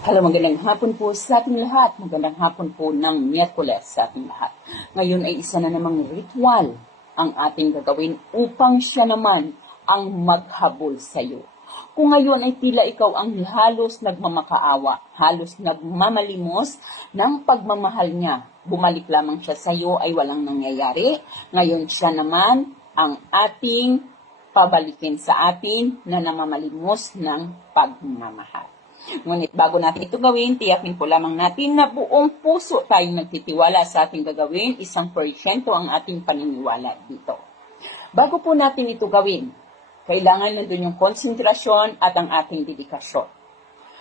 Hello, magandang hapon po sa ating lahat. Magandang hapon po ng Miyerkules sa ating lahat. Ngayon ay isa na namang ritual ang ating gagawin upang siya naman ang maghabol sa iyo. Kung ngayon ay tila ikaw ang halos nagmamakaawa, halos nagmamalimos ng pagmamahal niya, bumalik lamang siya sa iyo ay walang nangyayari. Ngayon siya naman ang ating pabalikin sa atin na namamalimos ng pagmamahal. Ngunit bago natin ito gawin, tiyakin po lamang natin na buong puso tayong nagtitiwala sa ating gagawin, isang porsyento ang ating paniniwala dito. Bago po natin ito gawin, kailangan nandun yung konsentrasyon at ang ating dedikasyon.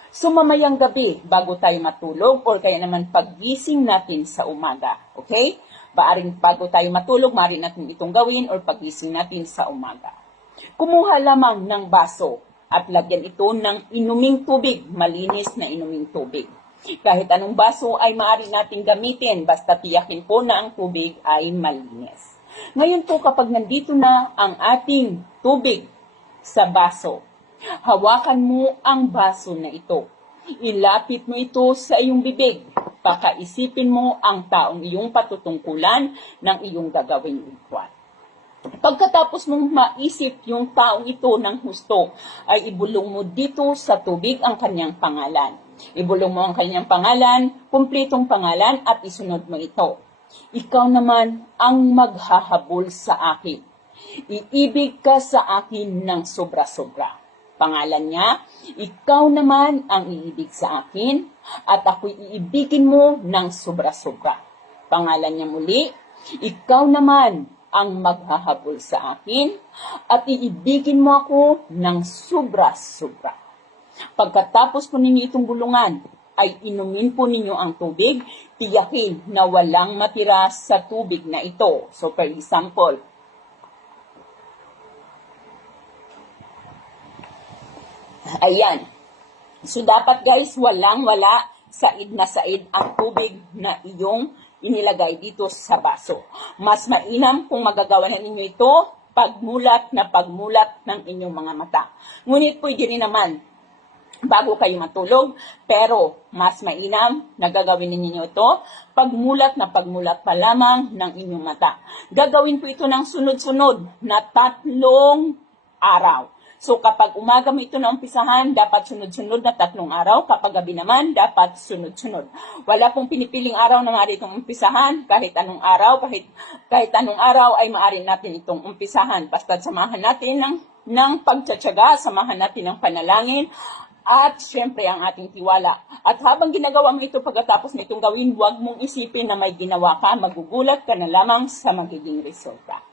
So mamayang gabi, bago tayo matulog or kaya naman paggising natin sa umaga, okay? Baaring bago tayo matulog, maaari natin itong gawin or pagising natin sa umaga. Kumuha lamang ng baso at lagyan ito ng inuming tubig, malinis na inuming tubig. Kahit anong baso ay maaari nating gamitin basta tiyakin po na ang tubig ay malinis. Ngayon po kapag nandito na ang ating tubig sa baso, hawakan mo ang baso na ito. Ilapit mo ito sa iyong bibig. Pakaisipin mo ang taong iyong patutungkulan ng iyong gagawing ikwan. Pagkatapos mong maisip yung taong ito ng husto, ay ibulong mo dito sa tubig ang kanyang pangalan. Ibulong mo ang kanyang pangalan, kumpletong pangalan at isunod mo ito. Ikaw naman ang maghahabol sa akin. Iibig ka sa akin ng sobra-sobra. Pangalan niya, ikaw naman ang iibig sa akin at ako'y iibigin mo ng sobra-sobra. Pangalan niya muli, ikaw naman ang maghahabol sa akin at iibigin mo ako ng sobra-sobra. Pagkatapos po ninyo itong bulungan, ay inumin po ninyo ang tubig, tiyakin na walang matira sa tubig na ito. So, for example, ayan. So, dapat guys, walang wala said na said ang tubig na iyong inilagay dito sa baso. Mas mainam kung magagawahin ninyo ito pagmulat na pagmulat ng inyong mga mata. Ngunit pwede rin naman bago kayo matulog, pero mas mainam na gagawin ninyo ito pagmulat na pagmulat pa lamang ng inyong mata. Gagawin po ito ng sunod-sunod na tatlong araw. So kapag umaga mo ito na umpisahan, dapat sunod-sunod na tatlong araw. Kapag gabi naman, dapat sunod-sunod. Wala pong pinipiling araw na maaari itong umpisahan. Kahit anong araw, kahit, kahit anong araw ay maaari natin itong umpisahan. Basta samahan natin ng, ng pagtsatsaga, samahan natin ng panalangin, at syempre ang ating tiwala. At habang ginagawa mo ito pagkatapos nitong gawin, huwag mong isipin na may ginawa ka, magugulat ka na lamang sa magiging resulta.